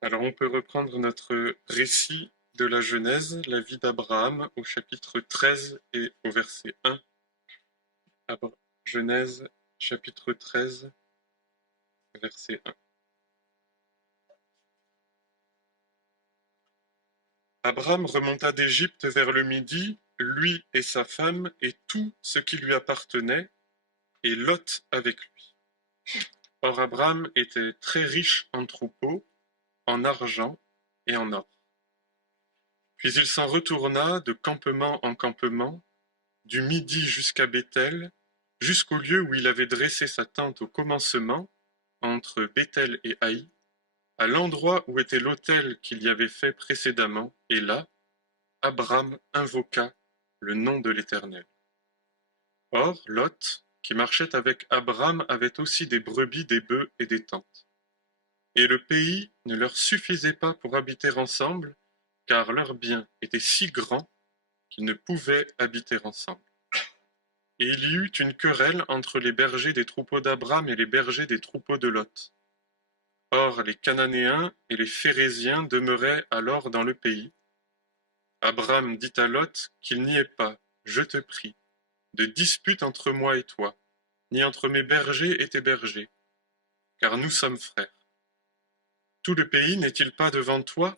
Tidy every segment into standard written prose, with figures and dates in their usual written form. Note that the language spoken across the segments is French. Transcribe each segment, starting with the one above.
Alors on peut reprendre notre récit de la Genèse, la vie d'Abraham, au chapitre 13 et au verset 1. Genèse, chapitre 13, verset 1. Abraham remonta d'Égypte vers le midi, lui et sa femme et tout ce qui lui appartenait, et Lot avec lui. Or Abraham était très riche en troupeaux, en argent et en or. Puis il s'en retourna de campement en campement, du midi jusqu'à Béthel, jusqu'au lieu où il avait dressé sa tente au commencement, entre Béthel et Haï, à l'endroit où était l'autel qu'il y avait fait précédemment, et là, Abram invoqua le nom de l'Éternel. Or, Lot, qui marchait avec Abram, avait aussi des brebis, des bœufs et des tentes. Et le pays ne leur suffisait pas pour habiter ensemble, car leurs biens étaient si grands qu'ils ne pouvaient habiter ensemble. Et il y eut une querelle entre les bergers des troupeaux d'Abram et les bergers des troupeaux de Lot. Or les Cananéens et les Phéréziens demeuraient alors dans le pays. Abram dit à Lot qu'il n'y ait pas, je te prie, de dispute entre moi et toi, ni entre mes bergers et tes bergers, car nous sommes frères. Tout le pays n'est-il pas devant toi?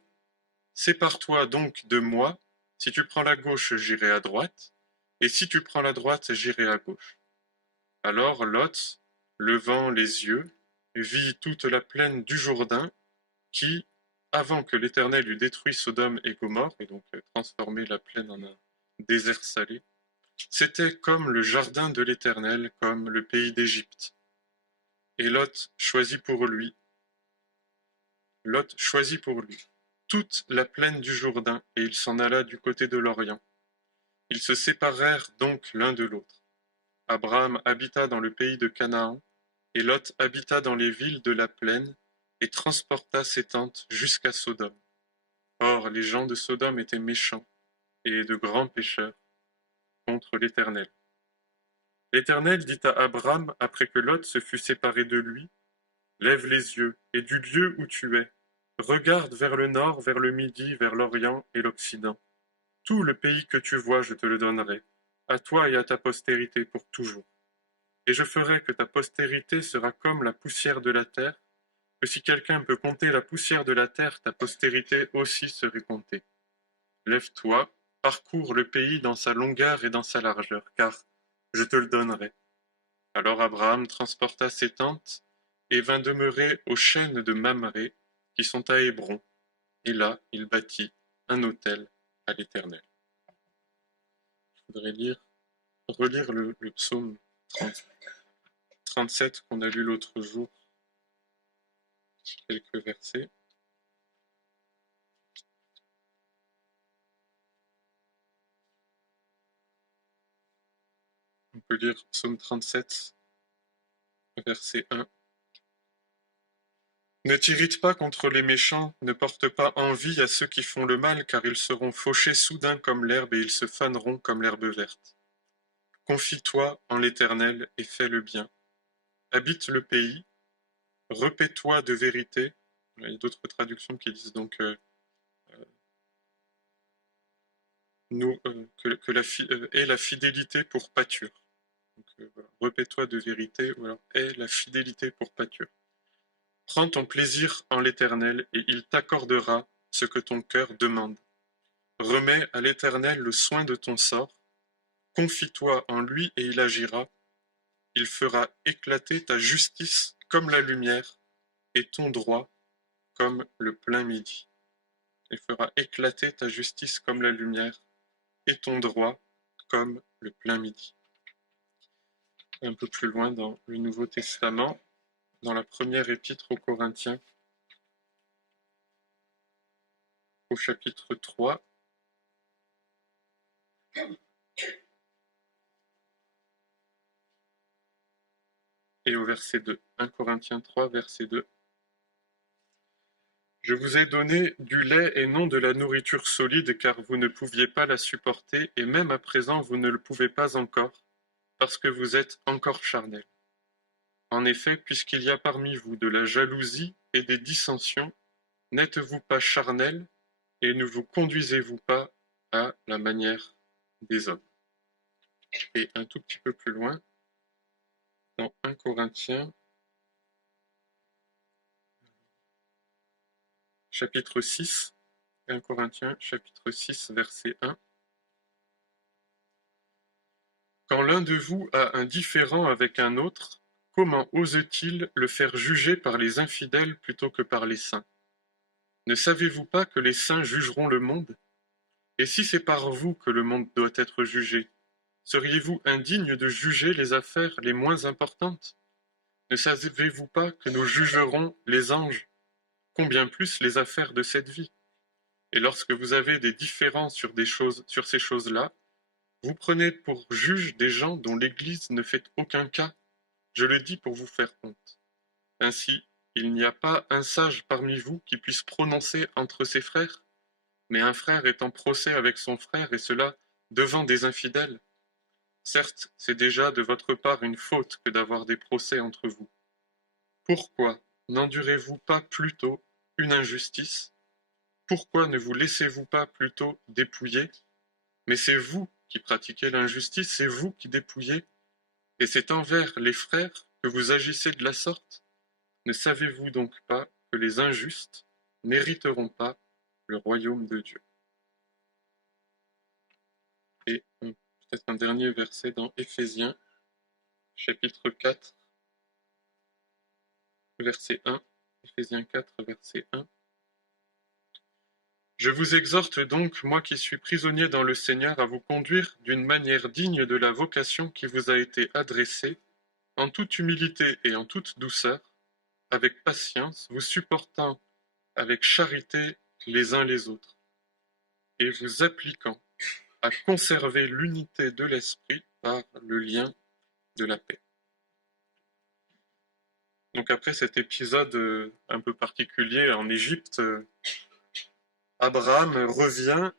Sépare-toi donc de moi, si tu prends la gauche, j'irai à droite, et si tu prends la droite, j'irai à gauche. Alors Lot, levant les yeux, vit toute la plaine du Jourdain qui, avant que l'Éternel eût détruit Sodome et Gomorrhe, et donc transformé la plaine en un désert salé, c'était comme le jardin de l'Éternel, comme le pays d'Égypte. Et Lot choisit pour lui toute la plaine du Jourdain, et il s'en alla du côté de l'Orient. Ils se séparèrent donc l'un de l'autre. Abraham habita dans le pays de Canaan, et Lot habita dans les villes de la plaine, et transporta ses tentes jusqu'à Sodome. Or les gens de Sodome étaient méchants, et de grands pécheurs, contre l'Éternel. L'Éternel dit à Abram, après que Lot se fut séparé de lui, lève les yeux, et du lieu où tu es, regarde vers le nord, vers le midi, vers l'Orient et l'Occident. Tout le pays que tu vois, je te le donnerai, à toi et à ta postérité pour toujours. Et je ferai que ta postérité sera comme la poussière de la terre, que si quelqu'un peut compter la poussière de la terre, ta postérité aussi serait comptée. Lève-toi, parcours le pays dans sa longueur et dans sa largeur, car je te le donnerai. Alors Abraham transporta ses tentes et vint demeurer aux chênes de Mamré, qui sont à Hébron, et là il bâtit un autel à l'Éternel. Je voudrais relire le psaume 37 qu'on a lu l'autre jour, quelques versets. On peut lire psaume 37, verset 1. Ne t'irrite pas contre les méchants, ne porte pas envie à ceux qui font le mal, car ils seront fauchés soudain comme l'herbe et ils se faneront comme l'herbe verte. Confie-toi en l'Éternel et fais le bien. Habite le pays, repais-toi de vérité. Il y a d'autres traductions qui disent donc aie la fidélité pour pâture. Voilà. Repais-toi de vérité, ou alors aie la fidélité pour pâture. Prends ton plaisir en l'Éternel et il t'accordera ce que ton cœur demande. Remets à l'Éternel le soin de ton sort. Confie-toi en lui et il agira. Il fera éclater ta justice comme la lumière et ton droit comme le plein midi. Il fera éclater ta justice comme la lumière et ton droit comme le plein midi. Un peu plus loin dans le Nouveau Testament, dans la première épître aux Corinthiens, au chapitre 3, et au verset 2. 1 Corinthiens 3, verset 2. Je vous ai donné du lait et non de la nourriture solide, car vous ne pouviez pas la supporter, et même à présent vous ne le pouvez pas encore, parce que vous êtes encore charnels. En effet, puisqu'il y a parmi vous de la jalousie et des dissensions, n'êtes-vous pas charnels et ne vous conduisez-vous pas à la manière des hommes? Et un tout petit peu plus loin, dans 1 Corinthiens, chapitre 6, 1 Corinthiens, chapitre 6, verset 1. Quand l'un de vous a un différend avec un autre, comment ose-t-il le faire juger par les infidèles plutôt que par les saints? Ne savez-vous pas que les saints jugeront le monde? Et si c'est par vous que le monde doit être jugé, seriez-vous indigne de juger les affaires les moins importantes? Ne savez-vous pas que nous jugerons les anges, combien plus les affaires de cette vie? Et lorsque vous avez des différends sur ces choses-là, vous prenez pour juges des gens dont l'Église ne fait aucun cas. Je le dis pour vous faire honte. Ainsi, il n'y a pas un sage parmi vous qui puisse prononcer entre ses frères, mais un frère est en procès avec son frère, et cela devant des infidèles. Certes, c'est déjà de votre part une faute que d'avoir des procès entre vous. Pourquoi n'endurez-vous pas plutôt une injustice? Pourquoi ne vous laissez-vous pas plutôt dépouiller? Mais c'est vous qui pratiquez l'injustice, c'est vous qui dépouillez, et c'est envers les frères que vous agissez de la sorte. Ne savez-vous donc pas que les injustes n'hériteront pas le royaume de Dieu? Et peut-être un dernier verset dans Éphésiens, chapitre 4, verset 1. Éphésiens 4, verset 1. Je vous exhorte donc, moi qui suis prisonnier dans le Seigneur, à vous conduire d'une manière digne de la vocation qui vous a été adressée, en toute humilité et en toute douceur, avec patience, vous supportant avec charité les uns les autres, et vous appliquant à conserver l'unité de l'esprit par le lien de la paix. Donc après cet épisode un peu particulier en Égypte, Abraham revient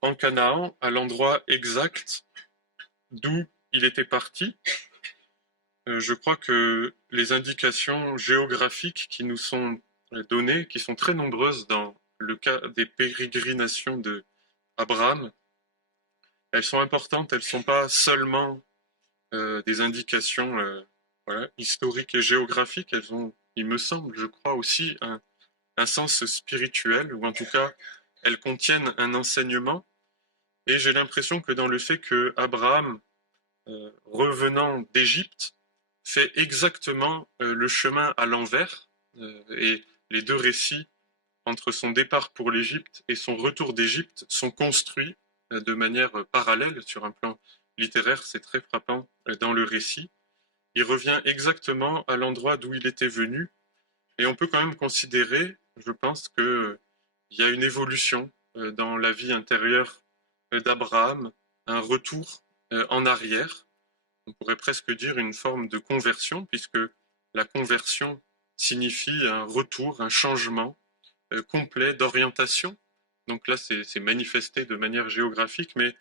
en Canaan, à l'endroit exact d'où il était parti. Je crois que les indications géographiques qui nous sont données, qui sont très nombreuses dans le cas des pérégrinations de Abraham, elles sont importantes, elles ne sont pas seulement des indications voilà, historiques et géographiques, elles ont, il me semble, je crois aussi, un sens spirituel, ou en tout cas, elles contiennent un enseignement. Et j'ai l'impression que dans le fait que Abraham, revenant d'Égypte, fait exactement le chemin à l'envers, et les deux récits entre son départ pour l'Égypte et son retour d'Égypte sont construits de manière parallèle sur un plan littéraire, c'est très frappant dans le récit. Il revient exactement à l'endroit d'où il était venu, et on peut quand même considérer, je pense, qu'il y a une évolution dans la vie intérieure d'Abraham, un retour en arrière, on pourrait presque dire une forme de conversion, puisque la conversion signifie un retour, un changement complet d'orientation. Donc là, c'est manifesté de manière géographique, mais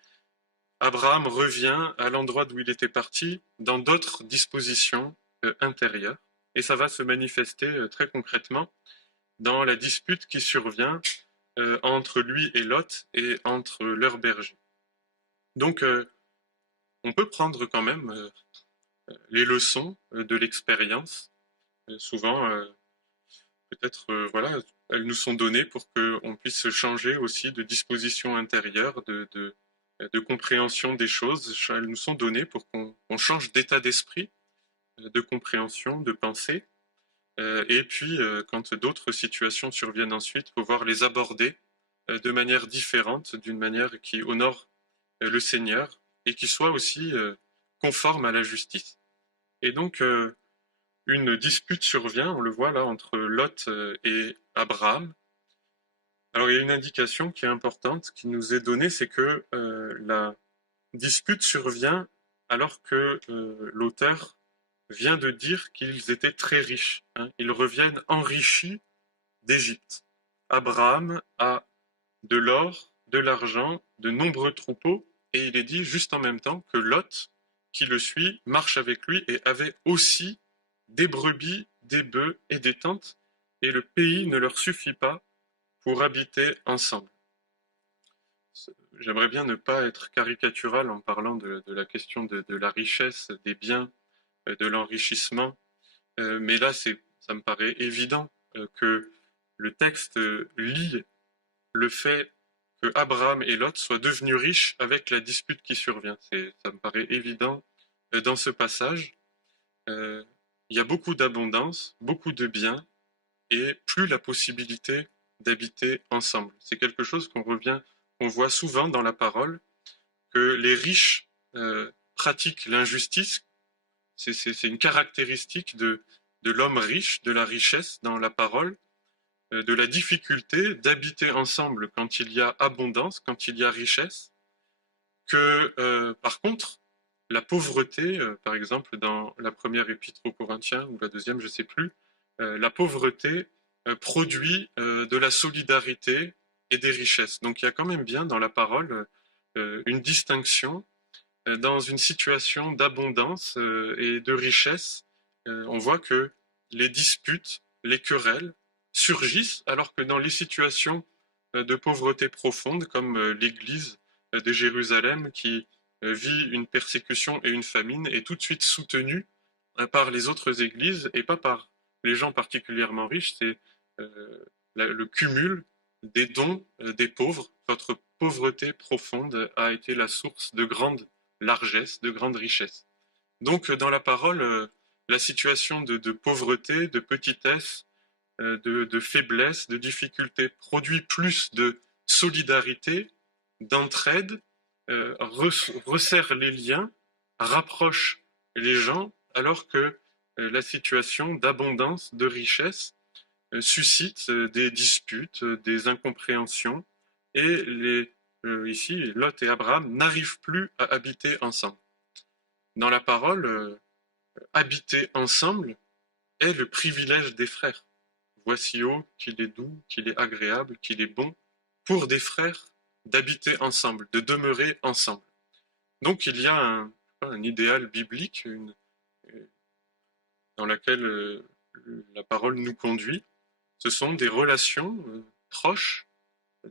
Abraham revient à l'endroit d'où il était parti dans d'autres dispositions intérieures, et ça va se manifester très concrètement dans la dispute qui survient entre lui et Lot et entre leurs bergers. Donc, on peut prendre quand même les leçons de l'expérience. Souvent, peut-être, voilà, elles nous sont données pour qu'on puisse changer aussi de disposition intérieure, de compréhension des choses. Elles nous sont données pour qu'on change d'état d'esprit, de compréhension, de pensée. Et puis, quand d'autres situations surviennent ensuite, pouvoir les aborder de manière différente, d'une manière qui honore le Seigneur et qui soit aussi conforme à la justice. Et donc, une dispute survient, on le voit là, entre Lot et Abraham. Alors, il y a une indication qui est importante, qui nous est donnée, c'est que la dispute survient alors que l'auteur vient de dire qu'ils étaient très riches. Hein. Ils reviennent enrichis d'Égypte. Abraham a de l'or, de l'argent, de nombreux troupeaux, et il est dit juste en même temps que Lot, qui le suit, marche avec lui et avait aussi des brebis, des bœufs et des tentes, et le pays ne leur suffit pas pour habiter ensemble. J'aimerais bien ne pas être caricatural en parlant de la question de la richesse, des biens, de l'enrichissement, mais là, ça me paraît évident que le texte lie le fait que Abraham et Lot soient devenus riches avec la dispute qui survient. Ça me paraît évident dans ce passage. Il y a beaucoup d'abondance, beaucoup de biens, et plus la possibilité d'habiter ensemble. C'est quelque chose qu'on voit souvent dans la parole, que les riches pratiquent l'injustice. C'est une caractéristique de l'homme riche, de la richesse dans la parole, de la difficulté d'habiter ensemble quand il y a abondance, quand il y a richesse, que par contre, la pauvreté, par exemple dans la première épître aux Corinthiens ou la deuxième, je ne sais plus, la pauvreté produit de la solidarité et des richesses. Donc il y a quand même bien dans la parole une distinction dans une situation d'abondance et de richesse. On voit que les disputes, les querelles surgissent alors que dans les situations de pauvreté profonde, comme l'Église de Jérusalem qui vit une persécution et une famine, est tout de suite soutenue par les autres églises et pas par les gens particulièrement riches. C'est le cumul des dons des pauvres. Votre pauvreté profonde a été la source de grande largesse, de grande richesse. Donc dans la parole, la situation de pauvreté, de petitesse, de faiblesse, de difficulté produit plus de solidarité, d'entraide, resserre les liens, rapproche les gens, alors que la situation d'abondance, de richesse suscite des disputes, des incompréhensions, et ici, Lot et Abraham n'arrivent plus à habiter ensemble. Dans la parole, habiter ensemble est le privilège des frères. Voici ô qu'il est doux, qu'il est agréable, qu'il est bon pour des frères d'habiter ensemble, de demeurer ensemble. Donc il y a un idéal biblique dans laquelle la parole nous conduit. Ce sont des relations proches,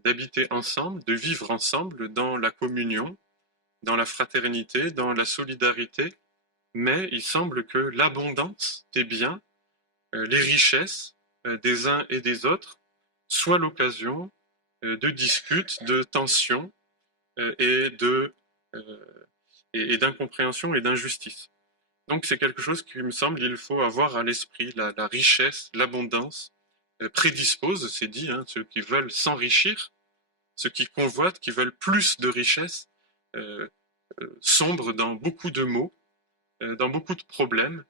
d'habiter ensemble, de vivre ensemble dans la communion, dans la fraternité, dans la solidarité, mais il semble que l'abondance des biens, les richesses des uns et des autres, soient l'occasion de disputes, de tensions et d'incompréhension et d'injustice. Donc c'est quelque chose qui me semble qu'il faut avoir à l'esprit, la richesse, l'abondance prédispose, c'est dit, ceux qui veulent s'enrichir, ceux qui convoitent, qui veulent plus de richesse, sombrent dans beaucoup de maux, dans beaucoup de problèmes,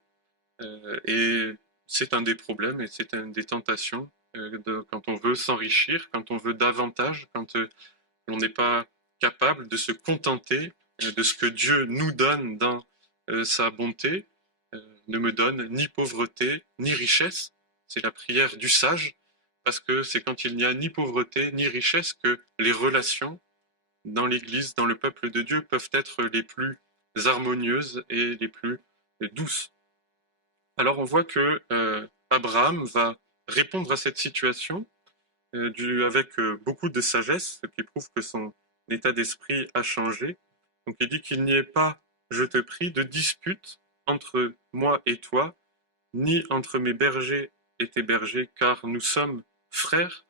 et c'est un des problèmes et c'est une des tentations quand on veut s'enrichir, quand on veut davantage, quand l'on n'est pas capable de se contenter de ce que Dieu nous donne dans sa bonté, ne me donne ni pauvreté ni richesse. C'est la prière du sage, parce que c'est quand il n'y a ni pauvreté ni richesse que les relations dans l'Église, dans le peuple de Dieu, peuvent être les plus harmonieuses et les plus douces. Alors on voit que Abraham va répondre à cette situation avec beaucoup de sagesse, ce qui prouve que son état d'esprit a changé. Donc il dit qu'il n'y ait pas, je te prie, de dispute entre moi et toi, ni entre mes bergers et tes bergers, car nous sommes frères.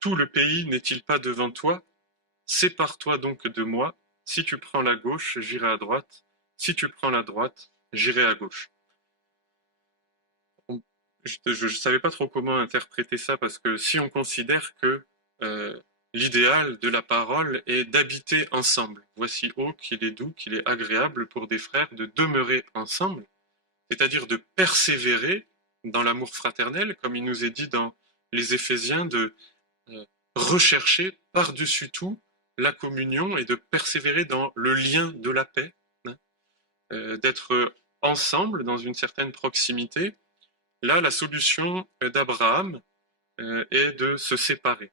Tout le pays n'est-il pas devant toi? Sépare-toi donc de moi. Si tu prends la gauche, j'irai à droite. Si tu prends la droite, j'irai à gauche. Je ne savais pas trop comment interpréter ça parce que si on considère que l'idéal de la parole est d'habiter ensemble, voici ô qu'il est doux, qu'il est agréable pour des frères de demeurer ensemble, c'est-à-dire de persévérer dans l'amour fraternel, comme il nous est dit dans les Éphésiens, de rechercher par-dessus tout la communion et de persévérer dans le lien de la paix, d'être ensemble dans une certaine proximité. Là, la solution d'Abraham est de se séparer.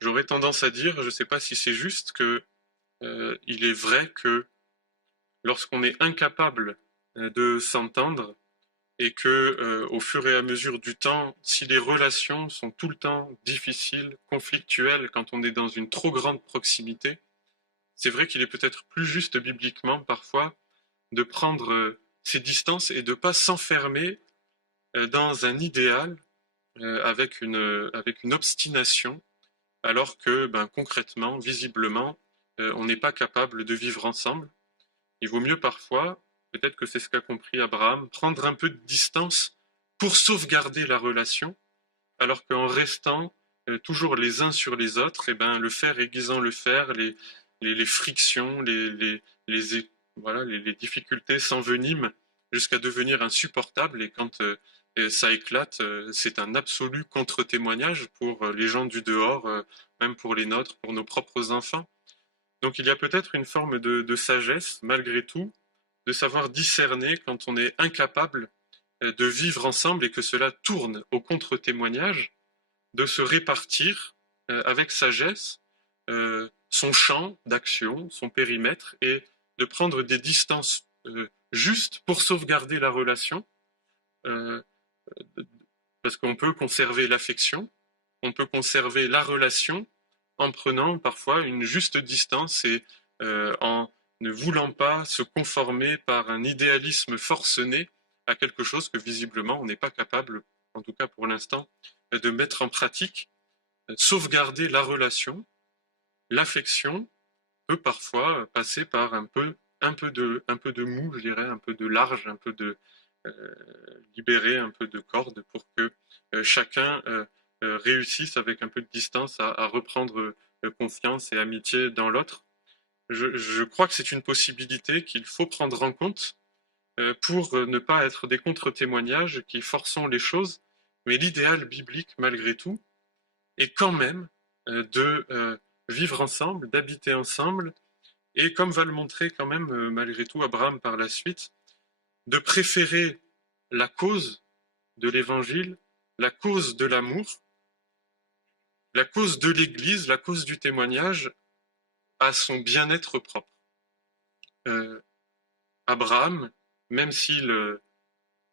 J'aurais tendance à dire, je ne sais pas si c'est juste, que il est vrai que lorsqu'on est incapable de s'entendre et que au fur et à mesure du temps, si les relations sont tout le temps difficiles, conflictuelles, quand on est dans une trop grande proximité, c'est vrai qu'il est peut-être plus juste bibliquement parfois de prendre ses distances et de ne pas s'enfermer dans un idéal avec une obstination, alors que concrètement, visiblement, on n'est pas capable de vivre ensemble. Il vaut mieux parfois, peut-être que c'est ce qu'a compris Abraham, prendre un peu de distance pour sauvegarder la relation, alors qu'en restant toujours les uns sur les autres, le fer aiguisant le fer, les frictions, voilà, les difficultés s'enveniment jusqu'à devenir insupportables. Et quand ça éclate, c'est un absolu contre-témoignage pour les gens du dehors, même pour les nôtres, pour nos propres enfants. Donc il y a peut-être une forme de sagesse, malgré tout, de savoir discerner quand on est incapable de vivre ensemble et que cela tourne au contre-témoignage, de se répartir avec sagesse son champ d'action, son périmètre, et de prendre des distances justes pour sauvegarder la relation, euh, parce qu'on peut conserver l'affection, on peut conserver la relation en prenant parfois une juste distance et en ne voulant pas se conformer par un idéalisme forcené à quelque chose que visiblement on n'est pas capable, en tout cas pour l'instant, de mettre en pratique. Sauvegarder la relation, l'affection peut parfois passer par un peu de mou, je dirais, un peu de large, un peu de libérer un peu de corde pour que chacun réussisse avec un peu de distance à reprendre confiance et amitié dans l'autre. Je crois que c'est une possibilité qu'il faut prendre en compte pour ne pas être des contre-témoignages qui forçons les choses, mais l'idéal biblique malgré tout est quand même de vivre ensemble, d'habiter ensemble, et comme va le montrer quand même malgré tout Abraham par la suite, de préférer la cause de l'évangile, la cause de l'amour, la cause de l'Église, la cause du témoignage à son bien-être propre. Euh, Abraham, même s'il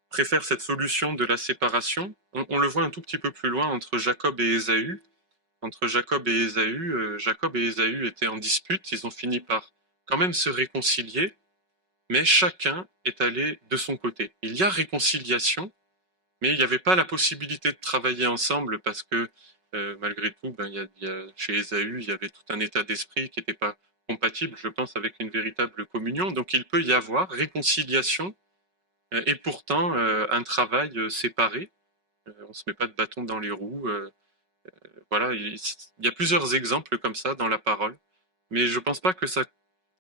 préfère cette solution de la séparation, on le voit un tout petit peu plus loin entre Jacob et Ésaü. Entre Jacob et Ésaü étaient en dispute, ils ont fini par quand même se réconcilier, mais chacun est allé de son côté. Il y a réconciliation, mais il n'y avait pas la possibilité de travailler ensemble parce que malgré tout, chez Ésaü, il y avait tout un état d'esprit qui n'était pas compatible, je pense, avec une véritable communion. Donc il peut y avoir réconciliation et pourtant un travail séparé. On ne se met pas de bâton dans les roues. Voilà, il y a plusieurs exemples comme ça dans la parole, mais je ne pense pas que ça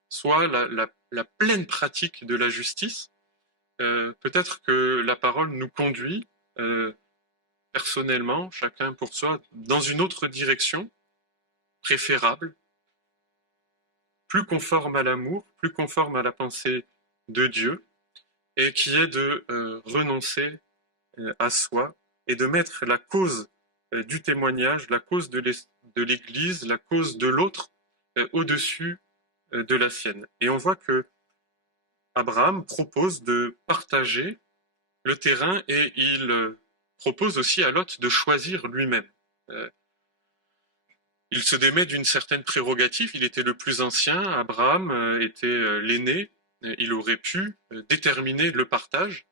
soit la pleine pratique de la justice. Peut-être que la parole nous conduit personnellement, chacun pour soi, dans une autre direction, préférable, plus conforme à l'amour, plus conforme à la pensée de Dieu, et qui est de renoncer à soi et de mettre la cause du témoignage, la cause de l'Église, la cause de l'autre au-dessus de la sienne. Et on voit que Abraham propose de partager le terrain et il propose aussi à Lot de choisir lui-même. Il se démet d'une certaine prérogative, il était le plus ancien, Abraham était l'aîné, il aurait pu déterminer le partage,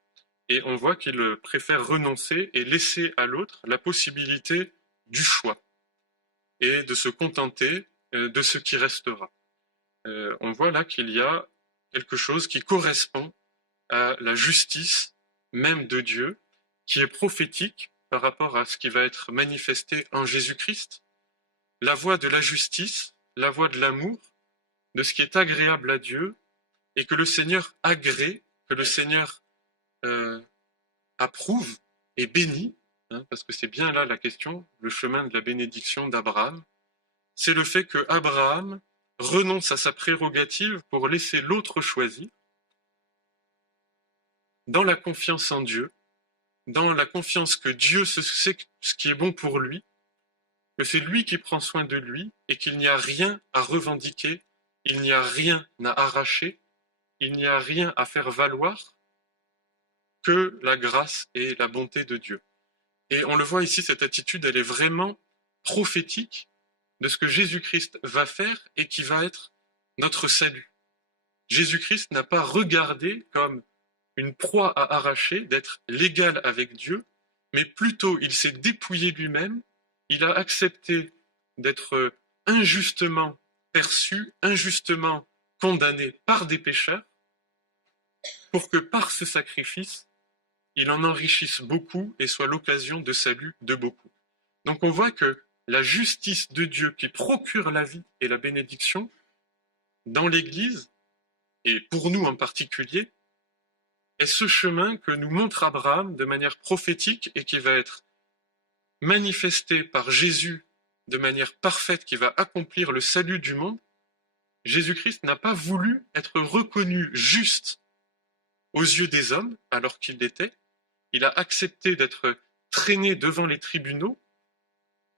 et on voit qu'il préfère renoncer et laisser à l'autre la possibilité du choix et de se contenter de ce qui restera. On voit là qu'il y a quelque chose qui correspond à la justice même de Dieu, qui est prophétique par rapport à ce qui va être manifesté en Jésus-Christ, la voie de la justice, la voie de l'amour, de ce qui est agréable à Dieu, et que le Seigneur agrée, que le Seigneur approuve et bénit, parce que c'est bien là la question, le chemin de la bénédiction d'Abraham, c'est le fait que Abraham renonce à sa prérogative pour laisser l'autre choisir, dans la confiance en Dieu, dans la confiance que Dieu sait ce qui est bon pour lui, que c'est lui qui prend soin de lui et qu'il n'y a rien à revendiquer, il n'y a rien à arracher, il n'y a rien à faire valoir. que la grâce et la bonté de Dieu. Et on le voit ici, cette attitude, elle est vraiment prophétique de ce que Jésus-Christ va faire et qui va être notre salut. Jésus-Christ n'a pas regardé comme une proie à arracher d'être l'égal avec Dieu, mais plutôt il s'est dépouillé lui-même, il a accepté d'être injustement perçu, injustement condamné par des pécheurs, pour que par ce sacrifice, il en enrichisse beaucoup et soit l'occasion de salut de beaucoup. Donc on voit que la justice de Dieu qui procure la vie et la bénédiction dans l'Église, et pour nous en particulier, est ce chemin que nous montre Abraham de manière prophétique et qui va être manifesté par Jésus de manière parfaite, qui va accomplir le salut du monde. Jésus-Christ n'a pas voulu être reconnu juste aux yeux des hommes alors qu'il l'était. Il a accepté d'être traîné devant les tribunaux,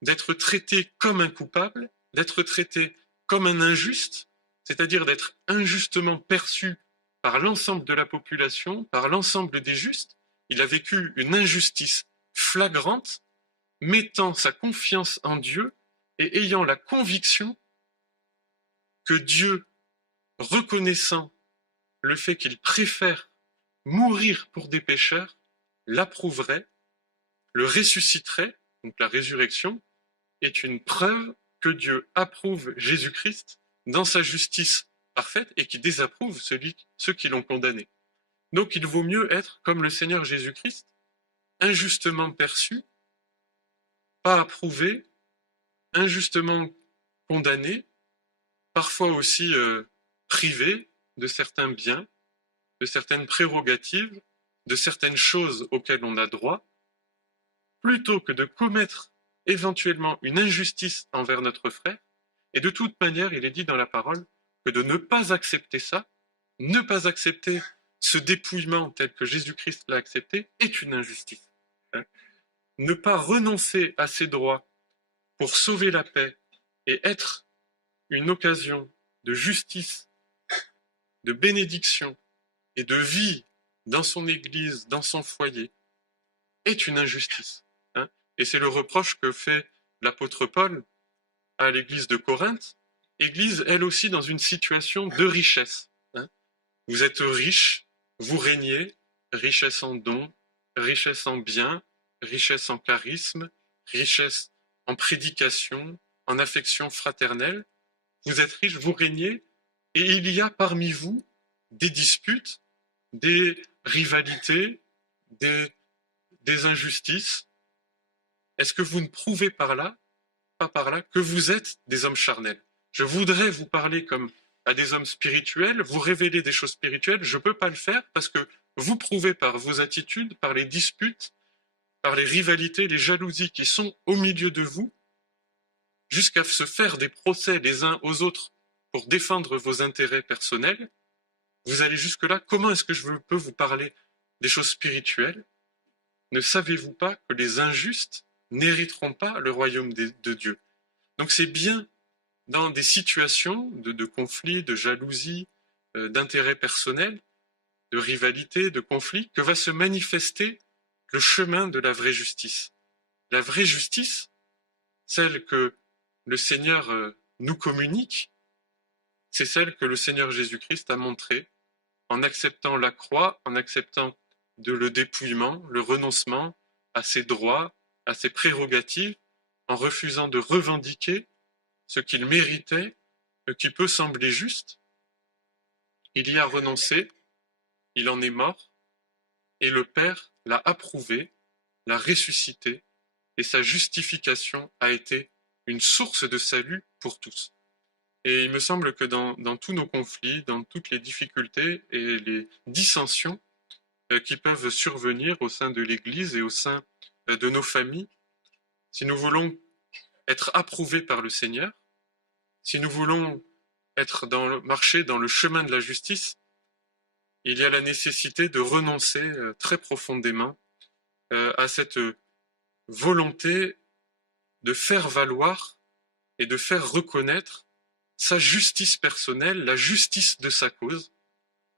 d'être traité comme un coupable, d'être traité comme un injuste, c'est-à-dire d'être injustement perçu par l'ensemble de la population, par l'ensemble des justes. Il a vécu une injustice flagrante, mettant sa confiance en Dieu et ayant la conviction que Dieu, reconnaissant le fait qu'il préfère mourir pour des pécheurs, l'approuverait, le ressusciterait, donc la résurrection, est une preuve que Dieu approuve Jésus-Christ dans sa justice parfaite et qui désapprouve ceux qui l'ont condamné. Donc il vaut mieux être comme le Seigneur Jésus-Christ, injustement perçu, pas approuvé, injustement condamné, parfois aussi privé de certains biens, de certaines prérogatives, de certaines choses auxquelles on a droit, plutôt que de commettre éventuellement une injustice envers notre frère. Et de toute manière, il est dit dans la parole que de ne pas accepter ça, ne pas accepter ce dépouillement tel que Jésus-Christ l'a accepté, est une injustice. Ne pas renoncer à ses droits pour sauver la paix et être une occasion de justice, de bénédiction et de vie dans son Église, dans son foyer, est une injustice. Et c'est le reproche que fait l'apôtre Paul à l'église de Corinthe, église elle aussi dans une situation de richesse. Vous êtes riches, vous régnez, richesse en dons, richesse en biens, richesse en charisme, richesse en prédication, en affection fraternelle. Vous êtes riches, vous régnez, et il y a parmi vous des disputes, des rivalités, des injustices. Est-ce que vous ne prouvez pas par là, que vous êtes des hommes charnels? Je voudrais vous parler comme à des hommes spirituels, vous révéler des choses spirituelles, je ne peux pas le faire parce que vous prouvez par vos attitudes, par les disputes, par les rivalités, les jalousies qui sont au milieu de vous, jusqu'à se faire des procès les uns aux autres pour défendre vos intérêts personnels. Vous allez jusque-là, comment est-ce que je peux vous parler des choses spirituelles? Ne savez-vous pas que les injustes n'hériteront pas le royaume de Dieu? Donc c'est bien dans des situations de conflit, de jalousie, d'intérêt personnel, de rivalité, de conflit, que va se manifester le chemin de la vraie justice. La vraie justice, celle que le Seigneur nous communique, c'est celle que le Seigneur Jésus-Christ a montrée en acceptant la croix, en acceptant le dépouillement, le renoncement à ses droits, à ses prérogatives, en refusant de revendiquer ce qu'il méritait, ce qui peut sembler juste. Il y a renoncé, il en est mort, et le Père l'a approuvé, l'a ressuscité, et sa justification a été une source de salut pour tous. Et il me semble que dans tous nos conflits, dans toutes les difficultés et les dissensions qui peuvent survenir au sein de l'Église et au sein de nos familles, si nous voulons être approuvés par le Seigneur, si nous voulons marcher dans le chemin de la justice, il y a la nécessité de renoncer très profondément à cette volonté de faire valoir et de faire reconnaître sa justice personnelle, la justice de sa cause,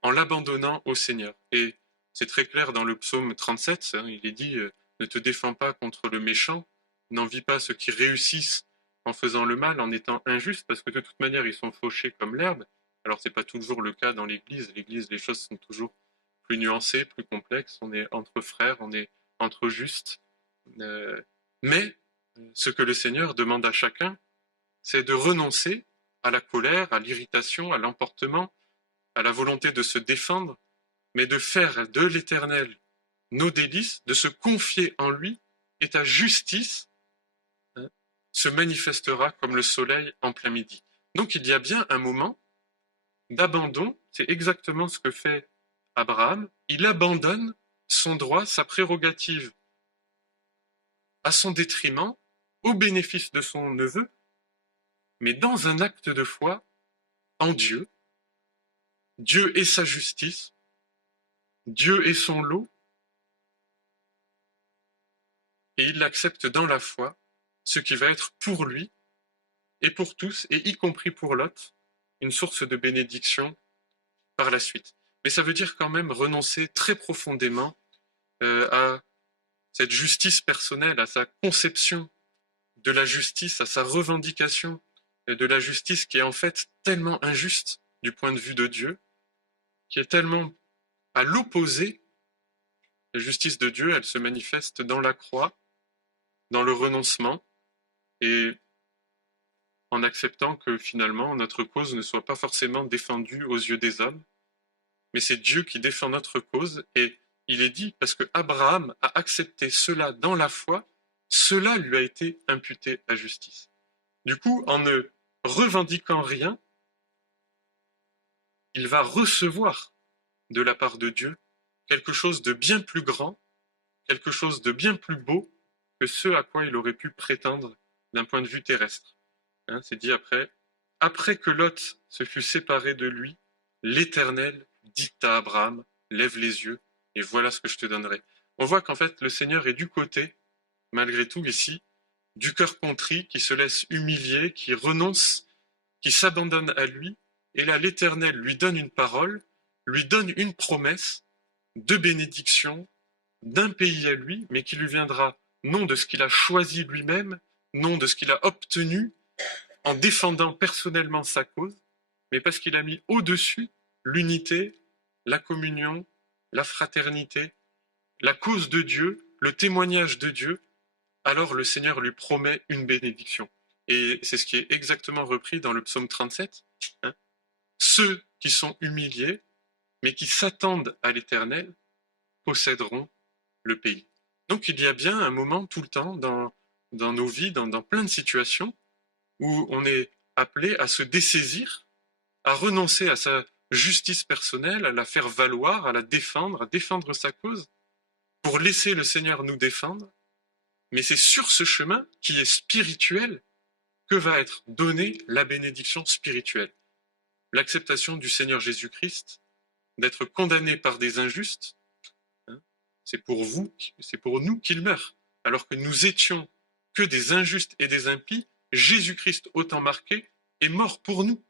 en l'abandonnant au Seigneur. Et C'est très clair dans le psaume 37, hein, il est dit ne te défends pas contre le méchant, n'envie pas ceux qui réussissent en faisant le mal, en étant injustes, parce que de toute manière, ils sont fauchés comme l'herbe. Alors, ce n'est pas toujours le cas dans l'Église. L'Église, les choses sont toujours plus nuancées, plus complexes. On est entre frères, on est entre justes. Mais ce que le Seigneur demande à chacun, c'est de renoncer à la colère, à l'irritation, à l'emportement, à la volonté de se défendre, mais de faire de l'Éternel nos délices, de se confier en lui, et ta justice se manifestera comme le soleil en plein midi. Donc il y a bien un moment d'abandon, c'est exactement ce que fait Abraham, il abandonne son droit, sa prérogative à son détriment, au bénéfice de son neveu, mais dans un acte de foi en Dieu, Dieu et sa justice, Dieu et son lot, et il l'accepte dans la foi, ce qui va être pour lui et pour tous, et y compris pour Lot, une source de bénédiction par la suite. Mais ça veut dire quand même renoncer très profondément à cette justice personnelle, à sa conception de la justice, à sa revendication de la justice qui est en fait tellement injuste du point de vue de Dieu, qui est tellement à l'opposé. La justice de Dieu, elle se manifeste dans la croix, dans le renoncement, et en acceptant que finalement notre cause ne soit pas forcément défendue aux yeux des hommes, mais c'est Dieu qui défend notre cause, et il est dit, parce que Abraham a accepté cela dans la foi, cela lui a été imputé à justice. Du coup, en ne revendiquant rien, il va recevoir de la part de Dieu quelque chose de bien plus grand, quelque chose de bien plus beau que ce à quoi il aurait pu prétendre d'un point de vue terrestre. Hein, c'est dit après, après que Lot se fut séparé de lui, l'Éternel dit à Abraham, lève les yeux et voilà ce que je te donnerai. On voit qu'en fait le Seigneur est du côté, malgré tout ici, du cœur contrit, qui se laisse humilier, qui renonce, qui s'abandonne à lui, et là l'Éternel lui donne une parole, lui donne une promesse de bénédiction, d'un pays à lui, mais qui lui viendra non de ce qu'il a choisi lui-même, non de ce qu'il a obtenu en défendant personnellement sa cause, mais parce qu'il a mis au-dessus l'unité, la communion, la fraternité, la cause de Dieu, le témoignage de Dieu, alors le Seigneur lui promet une bénédiction. Et c'est ce qui est exactement repris dans le psaume 37. Hein. Ceux qui sont humiliés, mais qui s'attendent à l'Éternel, posséderont le pays. Donc il y a bien un moment tout le temps dans nos vies, dans plein de situations, où on est appelé à se dessaisir, à renoncer à sa justice personnelle, à la faire valoir, à la défendre, à défendre sa cause, pour laisser le Seigneur nous défendre. Mais c'est sur ce chemin qui est spirituel que va être donnée la bénédiction spirituelle. L'acceptation du Seigneur Jésus-Christ, d'être condamné par des injustes, hein, c'est pour nous qu'il meurt. Alors que nous étions que des injustes et des impies, Jésus-Christ, autant marqué, est mort pour nous.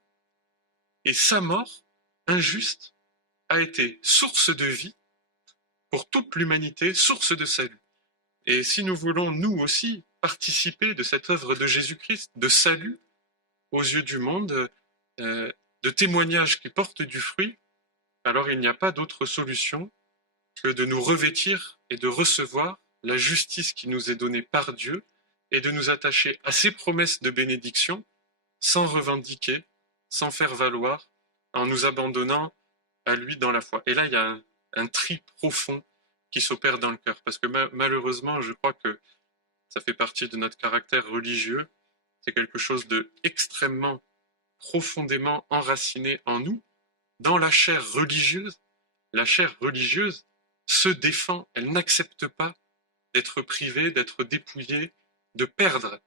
Et sa mort, injuste, a été source de vie pour toute l'humanité, source de salut. Et si nous voulons, nous aussi, participer de cette œuvre de Jésus-Christ, de salut aux yeux du monde, de témoignages qui portent du fruit, alors il n'y a pas d'autre solution que de nous revêtir et de recevoir la justice qui nous est donnée par Dieu et de nous attacher à ses promesses de bénédiction sans revendiquer, sans faire valoir, en nous abandonnant à lui dans la foi. Et là, il y a un tri profond qui s'opère dans le cœur, parce que malheureusement, je crois que ça fait partie de notre caractère religieux, c'est quelque chose de extrêmement, profondément enraciné en nous, dans la chair religieuse. La chair religieuse se défend, elle n'accepte pas d'être privée, d'être dépouillée, de perdre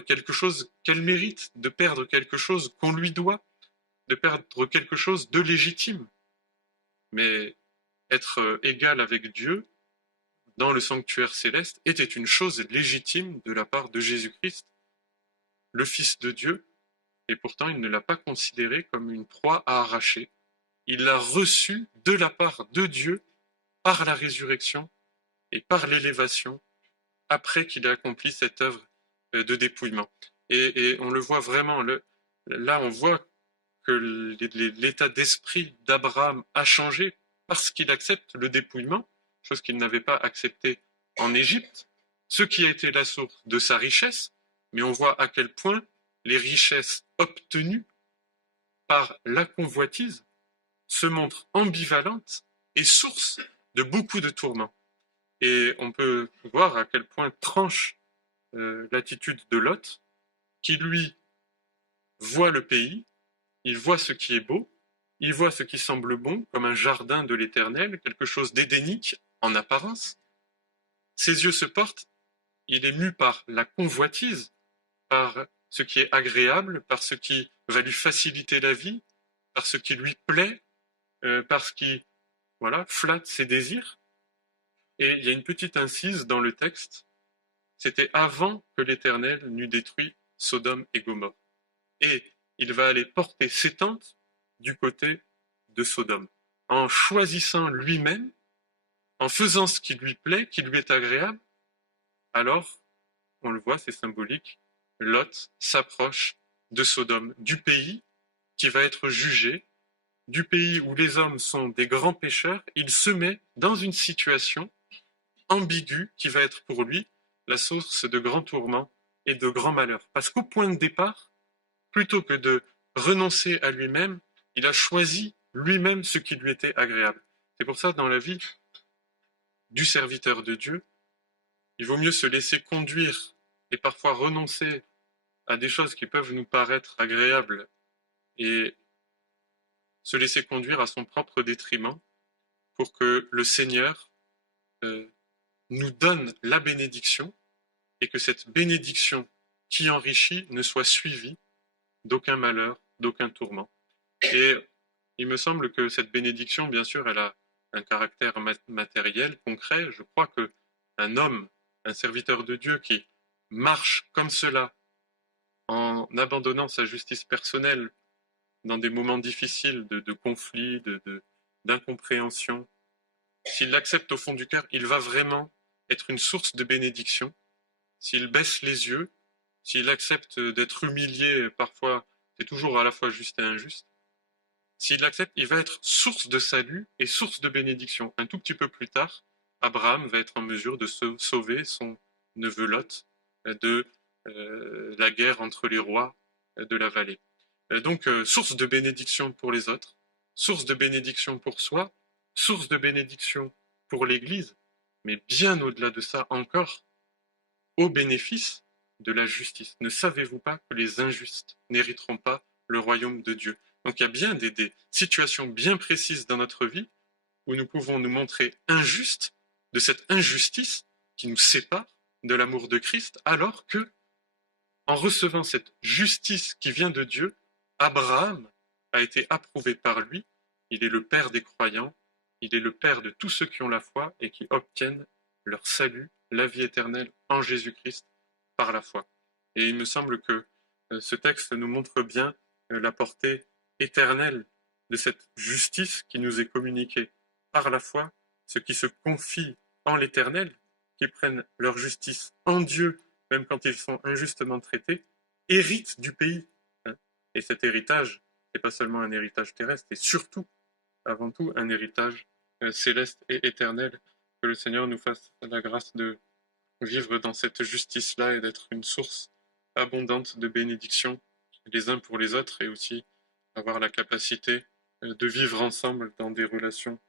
quelque chose qu'elle mérite, de perdre quelque chose qu'on lui doit, de perdre quelque chose de légitime. Mais être égal avec Dieu dans le sanctuaire céleste était une chose légitime de la part de Jésus-Christ, le Fils de Dieu, et pourtant il ne l'a pas considéré comme une proie à arracher. Il l'a reçu de la part de Dieu par la résurrection et par l'élévation après qu'il ait accompli cette œuvre de dépouillement. Et on le voit vraiment, là on voit que l'état d'esprit d'Abraham a changé parce qu'il accepte le dépouillement, chose qu'il n'avait pas acceptée en Égypte, ce qui a été la source de sa richesse, mais on voit à quel point les richesses obtenues par la convoitise se montrent ambivalentes et source de beaucoup de tourments. Et on peut voir à quel point tranche l'attitude de Lot, qui lui voit le pays, il voit ce qui est beau, il voit ce qui semble bon, comme un jardin de l'Éternel, quelque chose d'édénique en apparence. Ses yeux se portent, il est mu par la convoitise, par ce qui est agréable, par ce qui va lui faciliter la vie, par ce qui lui plaît, par ce qui flatte ses désirs. Et il y a une petite incise dans le texte, c'était avant que l'Éternel n'eût détruit Sodome et Gomorrhe. Et il va aller porter ses tentes du côté de Sodome, en choisissant lui-même, en faisant ce qui lui plaît, qui lui est agréable. Alors, on le voit, c'est symbolique, Lot s'approche de Sodome, du pays qui va être jugé, du pays où les hommes sont des grands pécheurs. Il se met dans une situation ambiguë qui va être pour lui la source de grands tourments et de grands malheurs. Parce qu'au point de départ, plutôt que de renoncer à lui-même, il a choisi lui-même ce qui lui était agréable. C'est pour ça, dans la vie du serviteur de Dieu, il vaut mieux se laisser conduire et parfois renoncer à des choses qui peuvent nous paraître agréables et se laisser conduire à son propre détriment pour que le Seigneur nous donne la bénédiction et que cette bénédiction qui enrichit ne soit suivie d'aucun malheur, d'aucun tourment. Et il me semble que cette bénédiction, bien sûr, elle a un caractère matériel, concret. Je crois qu'un homme, un serviteur de Dieu qui marche comme cela, en abandonnant sa justice personnelle dans des moments difficiles de conflit, d'incompréhension, s'il l'accepte au fond du cœur, il va vraiment être une source de bénédiction. S'il baisse les yeux, s'il accepte d'être humilié, parfois c'est toujours à la fois juste et injuste, s'il l'accepte, il va être source de salut et source de bénédiction. Un tout petit peu plus tard, Abraham va être en mesure de sauver son neveu Lot de la guerre entre les rois de la vallée. Donc, source de bénédiction pour les autres, source de bénédiction pour soi, source de bénédiction pour l'Église, mais bien au-delà de ça encore, au bénéfice de la justice. Ne savez-vous pas que les injustes n'hériteront pas le royaume de Dieu? Donc il y a bien des situations bien précises dans notre vie où nous pouvons nous montrer injustes de cette injustice qui nous sépare de l'amour de Christ, alors que, en recevant cette justice qui vient de Dieu, Abraham a été approuvé par lui, il est le père des croyants, il est le père de tous ceux qui ont la foi et qui obtiennent leur salut, la vie éternelle en Jésus-Christ par la foi. Et il me semble que ce texte nous montre bien la portée éternelle de cette justice qui nous est communiquée par la foi, ceux qui se confient en l'Éternel, qui prennent leur justice en Dieu, même quand ils sont injustement traités, héritent du pays. Et cet héritage, n'est pas seulement un héritage terrestre, c'est surtout, avant tout, un héritage céleste et éternel. Que le Seigneur nous fasse la grâce de vivre dans cette justice-là et d'être une source abondante de bénédictions les uns pour les autres, et aussi avoir la capacité de vivre ensemble dans des relations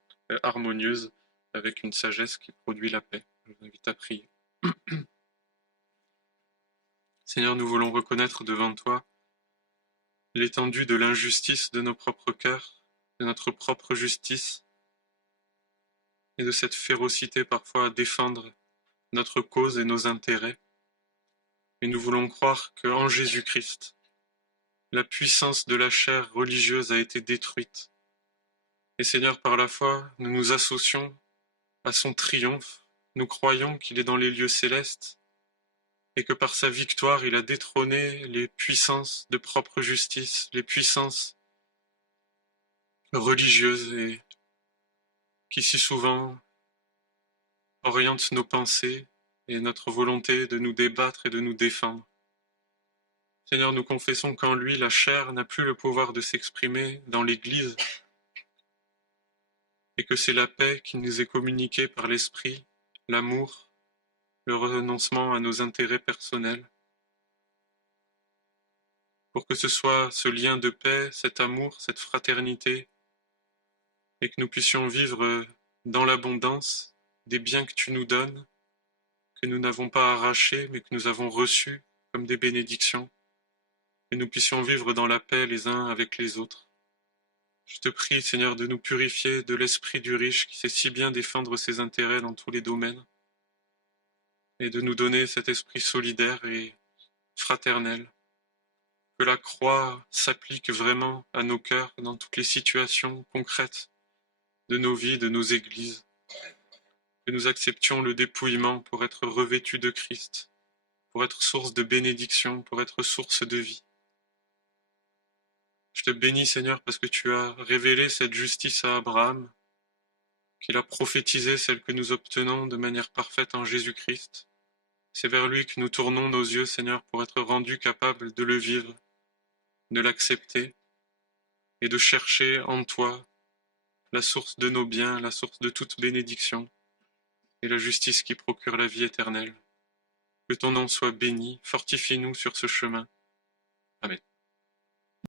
harmonieuses avec une sagesse qui produit la paix. Je vous invite à prier. Seigneur, nous voulons reconnaître devant toi l'étendue de l'injustice de nos propres cœurs, de notre propre justice, et de cette férocité parfois à défendre notre cause et nos intérêts. Et nous voulons croire qu'en Jésus-Christ, la puissance de la chair religieuse a été détruite. Et Seigneur, par la foi, nous nous associons à son triomphe. Nous croyons qu'il est dans les lieux célestes et que par sa victoire, il a détrôné les puissances de propre justice, les puissances religieuses et qui si souvent oriente nos pensées et notre volonté de nous débattre et de nous défendre. Seigneur, nous confessons qu'en lui, la chair n'a plus le pouvoir de s'exprimer dans l'Église et que c'est la paix qui nous est communiquée par l'Esprit, l'amour, le renoncement à nos intérêts personnels. Pour que ce soit ce lien de paix, cet amour, cette fraternité, et que nous puissions vivre dans l'abondance des biens que tu nous donnes, que nous n'avons pas arrachés, mais que nous avons reçus comme des bénédictions, et nous puissions vivre dans la paix les uns avec les autres. Je te prie, Seigneur, de nous purifier de l'esprit du riche qui sait si bien défendre ses intérêts dans tous les domaines, et de nous donner cet esprit solidaire et fraternel. Que la croix s'applique vraiment à nos cœurs dans toutes les situations concrètes de nos vies, de nos églises. Que nous acceptions le dépouillement pour être revêtus de Christ, pour être source de bénédiction, pour être source de vie. Je te bénis, Seigneur, parce que tu as révélé cette justice à Abraham, qu'il a prophétisé celle que nous obtenons de manière parfaite en Jésus-Christ. C'est vers lui que nous tournons nos yeux, Seigneur, pour être rendus capables de le vivre, de l'accepter et de chercher en toi la source de nos biens, la source de toute bénédiction et la justice qui procure la vie éternelle. Que ton nom soit béni, fortifie-nous sur ce chemin.